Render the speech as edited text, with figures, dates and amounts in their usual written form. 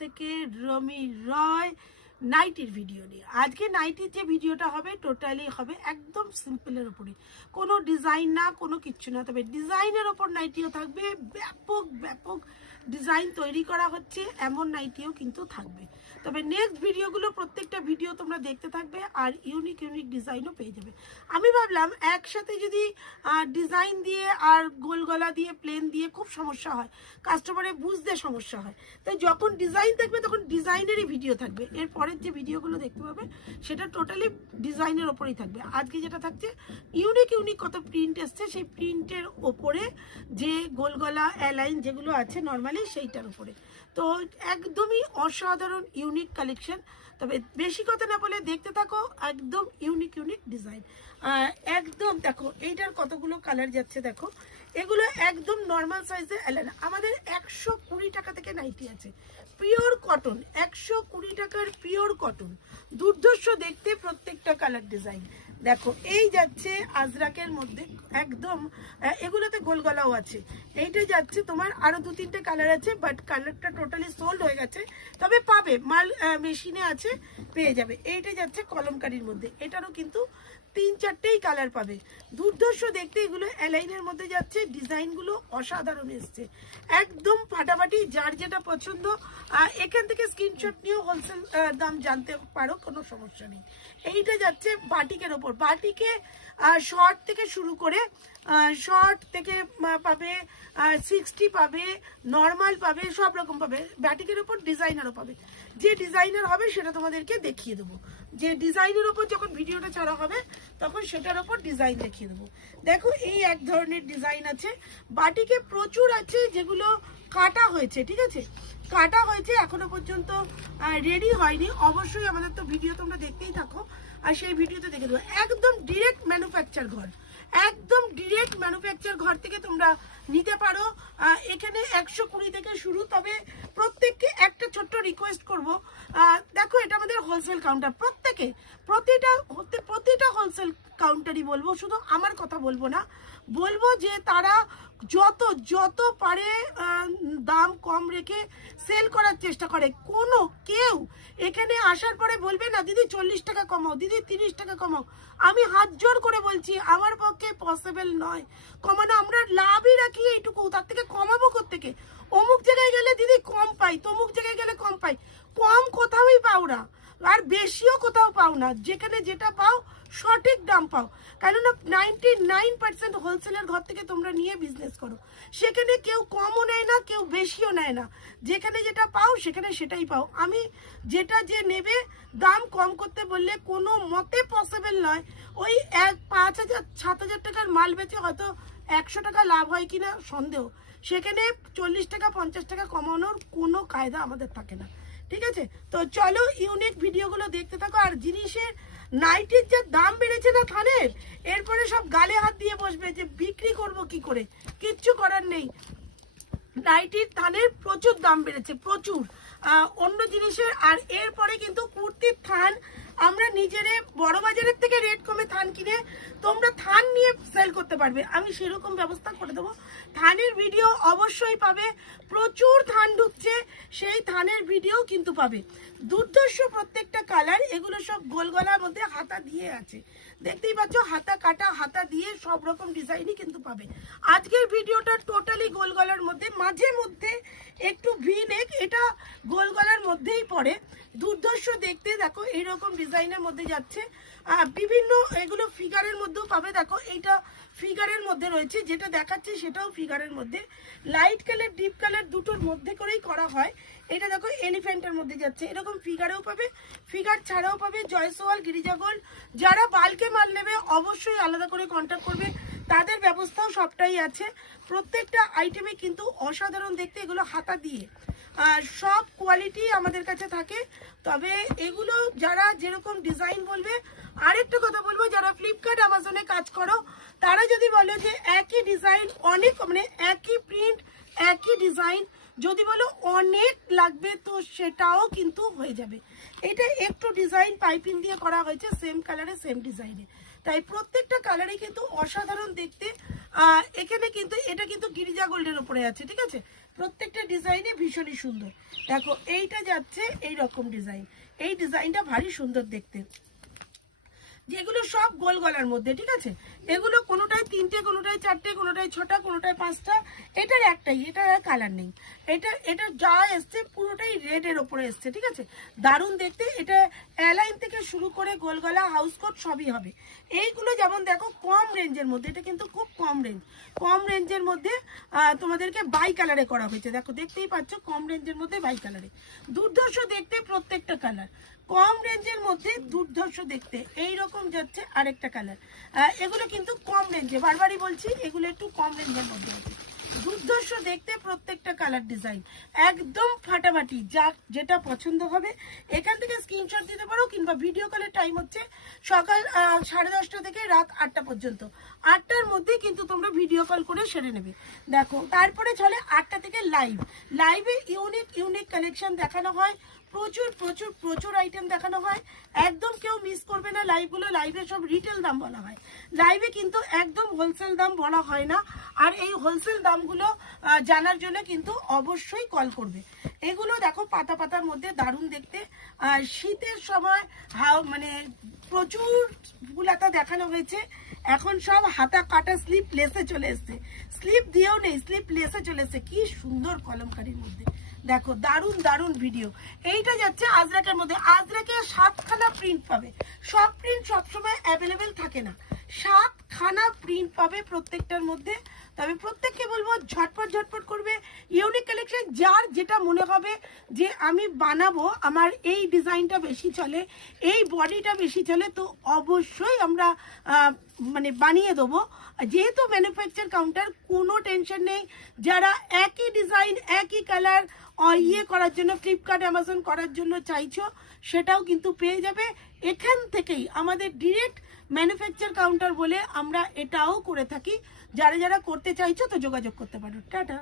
থেকে রমি রয় নাইটির ভিডিও নিয়ে। আজকে নাইটির যে ভিডিওটা হবে টোটালি হবে একদম সিম্পলের উপরে, কোনো ডিজাইন না, কোনো কিচ্ছু না। তবে ডিজাইনের ওপর নাইটিও থাকবে, ব্যাপক ব্যাপক ডিজাইন তৈরি করা হচ্ছে এমন নাইটিও কিন্তু থাকবে। তবে নেক্সট ভিডিওগুলো প্রত্যেকটা ভিডিও তোমরা দেখতে থাকবে আর ইউনিক ইউনিক ডিজাইনও পেয়ে যাবে। আমি ভাবলাম একসাথে যদি ডিজাইন দিয়ে আর গোল গলা দিয়ে প্লেন দিয়ে খুব সমস্যা হয়, কাস্টমারে বুঝতে সমস্যা হয়, তাই যখন ডিজাইন থাকবে তখন ডিজাইনেরই ভিডিও থাকবে। এর পরের যে ভিডিওগুলো দেখতে পাবে সেটা টোটালি ডিজাইনের ওপরেই থাকবে। আজকে যেটা থাকছে ইউনিক ইউনিক কত প্রিন্ট এসছে, সেই প্রিন্টের ওপরে যে গোল গলা অ্যালাইন যেগুলো আছে নর্মালি সেইটার উপরে। তো একদমই অসাধারণ ইউনিক কালেকশন। তবে বেশি কথা না বলে দেখতে থাকো, একদম ইউনিক ইউনিক ডিজাইন। একদম দেখো এইটার কতগুলো কালার যাচ্ছে, দেখো এগুলো একদম নর্মাল সাইজে অ্যালাইন। আমাদের 120 টাকা থেকে নাইটি আছে, পিওর কটন, 120 টাকার পিওর কটন, দুর্ধর্ষ দেখতে প্রত্যেকটা কালার ডিজাইন। দেখো এই যাচ্ছে আজরাকের মধ্যে একদম, এগুলোতে গোল গলাও আছে। এইটা যাচ্ছে তোমার আরো 2-3টে কালার আছে, বাট কালারটা টোটালি সোল্ড হয়ে গেছে, তবে পাবে মাল মেশিনে আছে, পেয়ে যাবে। এইটা যাচ্ছে কলমকারির মধ্যে, এটারও কিন্তু 3-4টেই কালার পাবে, দুর্ধর্ষ দেখতে। এগুলো অ্যালাইনের মধ্যে যাচ্ছে, ডিজাইনগুলো অসাধারণ এসছে, একদম ফাটাফাটি। যার যেটা পছন্দ এখান থেকে স্ক্রিনশট নিয়েও হোলসেল দাম জানতে পারো, কোনো সমস্যা নেই। এইটা যাচ্ছে বাটিকের ওপর, বাটিকে শর্ট থেকে শুরু করে শর্ট থেকে পাবে, 60 পাবে, নর্মাল পাবে, সব রকম পাবে। বাটিকের ওপর ডিজাইনারও পাবে, যে ডিজাইনার হবে সেটা তোমাদেরকে দেখিয়ে দেবো। যে ডিজাইনের ওপর যখন ভিডিওটা ছাড়া হবে তখন সেটার ওপর ডিজাইন দেখিয়ে দেবো। দেখো এই এক ধরনের ডিজাইন আছে, বাটিকে প্রচুর আছে যেগুলো কাটা হয়েছে, ঠিক আছে, কাটা হয়েছে, এখনো পর্যন্ত রেডি হয়নি। অবশ্যই আমাদের তো ভিডিও তোমরা দেখতেই থাকো, আর সেই ভিডিওতে দেখে দেবো। একদম ডিরেক্ট ম্যানুফ্যাকচার ঘর, একদম ডিরেক্ট ম্যানুফ্যাকচার ঘর থেকে তোমরা নিতে পারো। এখানে 120 থেকে শুরু। তবে প্রত্যেককে একটা ছোট্ট রিকোয়েস্ট করব, দেখো এটা আমাদের হোলসেল কাউন্টার, প্রতিটা হোলসেল কাউন্টারই বলবো, শুধু আমার কথা বলবো না, বলবো যে তারা যত যত পারে দাম কম রেখে সেল করার চেষ্টা করে। কোনো কেউ এখানে আসার পরে বলবে না দিদি 40 টাকা কমাও, দিদি 30 টাকা কমাও। আমি হাত জোর করে বলছি আমার পক্ষে পসিবল নয় কমানো। আমরা লাভই রাখি এইটুকু, তার থেকে কমাবো কোত্থেকে? অমুক জায়গায় গেলে দিদি কম পাই, তমুক জায়গায় গেলে কম পাই, কম কোথাওই পাও না, আর বেশিও কোথাও পাও না। যেখানে যেটা পাও সঠিক দাম পাও, কেননা 99% হোলসেলের ঘর থেকে তোমরা নিয়ে বিজনেস করো, সেখানে কেউ কমও নেয় না, কেউ বেশিও নেয় না। যেখানে যেটা পাও সেখানে সেটাই পাও। আমি যেটা যে নেবে দাম কম করতে বললে কোনো মতে পসিবল নয়। ওই 5,000-7,000 টাকার মাল বেচে হয়তো 100 টাকা লাভ হয় কিনা সন্দেহ, সেখানে 40 টাকা 50 টাকা কমানোর কোনো কায়দা আমাদের থাকে না, ঠিক আছে। তো চলো ইউনিক ভিডিওগুলো দেখতে থাকো। আর জিনিসের নাইটির যে দাম বেড়েছে না থানের, এরপরে সব গালে হাত দিয়ে বসবে যে বিক্রি করব কি করে, কিচ্ছু করার নেই। নাইটির থানের প্রচুর দাম বেড়েছে, প্রচুর অন্য জিনিসের। আর এরপরে কিন্তু কুর্তির থান আমরা নিজেরে বড় বাজারের থেকে রেট কমে থান কিনে তোমরা থান নিয়ে সেল করতে পারবে, আমি সেরকম ব্যবস্থা করে দেবো। থানের ভিডিও অবশ্যই পাবে, প্রচুর থান ঢুকছে, সেই থানের ভিডিও কিন্তু পাবে। দুর্ধর্ষ প্রত্যেকটা কালার, এগুলো সব গোল গলার মধ্যে হাতা দিয়ে আছে, দেখতেই পাচ্ছ, হাতা কাটা, হাতা দিয়ে সব রকম ডিজাইনই কিন্তু পাবে। আজকের ভিডিওটা টোটালি গোল গলার মধ্যে, মাঝে মধ্যে একটু ভি নেক, এটা গোল গলার মধ্যেই পড়ে, দুর্ধর্ষ দেখতে। দেখো এইরকম ডিজাইনের মধ্যে যাচ্ছে, বিভিন্ন এগুলো ফিগারের মধ্যেও পাবে। দেখো এইটা ফিগারের মধ্যে রয়েছে, যেটা দেখাচ্ছে সেটাও ফিগারের মধ্যে, লাইট কালার ডিপ কালার দুটোর মধ্যে করেই করা হয়। এটা দেখো এলিফ্যান্টের মধ্যে যাচ্ছে, এরকম ফিগারেও পাবে, ফিগার ছাড়াও পাবে। জয়সওয়াল, গিরিজাগোল, যারা বালকে মাল নেবে অবশ্যই আলাদা করে কন্ট্যাক্ট করবে, তাদের ব্যবস্থাও সবটাই আছে। প্রত্যেকটা আইটেমে কিন্তু অসাধারণ দেখতে, এগুলো হাতা দিয়ে, সব কোয়ালিটি আমাদের কাছে থাকে। তবে এগুলো যারা যেরকম ডিজাইন বলবে, আরেকটা কথা বলবো, যারা ফ্লিপকার্ট অ্যামাজনে কাজ করো তারা যদি বলো যে একই ডিজাইন অনেক, মানে একই প্রিন্ট একই ডিজাইন যদি বলো অনেক লাগবে, তো সেটাও কিন্তু হয়ে যাবে। এটা একটু ডিজাইন পাইপিং দিয়ে করা হয়েছে, সেম কালারে সেম ডিজাইনে, তাই প্রত্যেকটা কালারই কিন্তু অসাধারণ দেখতে। এখানে কিন্তু এটা কিন্তু গিরিজা গোল্ডের উপরে আছে, ঠিক আছে। প্রত্যেকটা ডিজাইনে ভীষণই সুন্দর। দেখো এইটা যাচ্ছে এই রকম ডিজাইন, এই ডিজাইনটা ভারী সুন্দর দেখতে, যেগুলো সব গোল গলার মধ্যে, ঠিক আছে। এগুলো কোনোটায় 3টে, কোনোটায় 4টে, কোনোটায় 6টা, কোনোটায় 5টা, এটার একটাই, এটার আর কালার নেই। এটা যা এসছে পুরোটাই রেডের ওপরে এসছে, ঠিক আছে। দারুণ দেখতে। এটা অ্যালাইন থেকে শুরু করে গোল গলা, হাউস কোট সবই হবে। এইগুলো যেমন দেখো কম রেঞ্জের মধ্যে, এটা কিন্তু খুব কম রেঞ্জের মধ্যে তোমাদেরকে বাই কালারে করা হয়েছে। দেখো দেখতেই পাচ্ছ, কম রেঞ্জের মধ্যে বাই কালারে, দুর্ধর্ষ দেখতে প্রত্যেকটা কালার, কম রেঞ্জের মধ্যে দুর্ধর্ষ দেখতে। এই রকম যাচ্ছে আরেকটা কালার। এগুলো কিন্তু কম রেঞ্জে, বারবারই বলছি এগুলো একটু কম রেঞ্জের মধ্যে আছে। দুর্ধর্ষ দেখতে প্রত্যেকটা কালার ডিজাইন একদম ফাটাফাটি। যা যেটা পছন্দ হবে এখান থেকে স্ক্রিনশট দিতে পারো, কিংবা ভিডিও কলের টাইম হচ্ছে সকাল 10:30 থেকে রাত 8টা পর্যন্ত। 8টার মধ্যে কিন্তু তোমরা ভিডিও কল করে সেরে নেবে। দেখো তারপরে চলে 8টা থেকে লাইভে ইউনিক কালেকশন দেখানো হয়, প্রচুর আইটেম দেখানো হয়। একদম কেউ মিস করবে না লাইভগুলো। লাইভে সব রিটেল দাম বলা হয়, লাইভে কিন্তু একদম হোলসেল দাম বলা হয় না। আর এই হোলসেল দামগুলো জানার জন্য কিন্তু অবশ্যই কল করবে। এগুলো দেখো পাতার মধ্যে দারুণ দেখতে। শীতের সময় মানে প্রচুর ফুলাতা দেখানো হয়েছে, এখন সব হাতা কাটা স্লিপ লেসে চলে এসছে, স্লিপ দিয়েও নেই, স্লিপ লেসে চলে এসছে। কি সুন্দর কলমকারীর মধ্যে, দেখো দারুণ ভিডিও। এইটা যাচ্ছে আজরাকের মধ্যে। আজরাকে 7খানা প্রিন্ট পাবে, সব প্রিন্ট সবসময় অ্যাভেলেবেল থাকে না, 7খানা প্রিন্ট পাবে প্রত্যেকটার মধ্যে। তবে প্রত্যেককে বলবো ঝটপট করবে। ইউনিক কালেকশন, যার যেটা মনে হবে যে আমি বানাবো, আমার এই ডিজাইনটা বেশি চলে, এই বডিটা বেশি চলে, তো অবশ্যই আমরা মানে বানিয়ে দেবো। যেহেতু ম্যানুফ্যাকচার কাউন্টার, কোনো টেনশন নেই। যারা একই ডিজাইন একই কালার করার জন্য, ফ্লিপকার্ট অ্যামাজন করার জন্য চাইছো, সেটাও কিন্তু পেয়ে যাবে এখান থেকেই। আমাদের ডিরেক্ট ম্যানুফ্যাকচার কাউন্টার বলে আমরা এটাও করে থাকি। যারা করতে চাইছো তো যোগাযোগ করতে পারো। টাটা।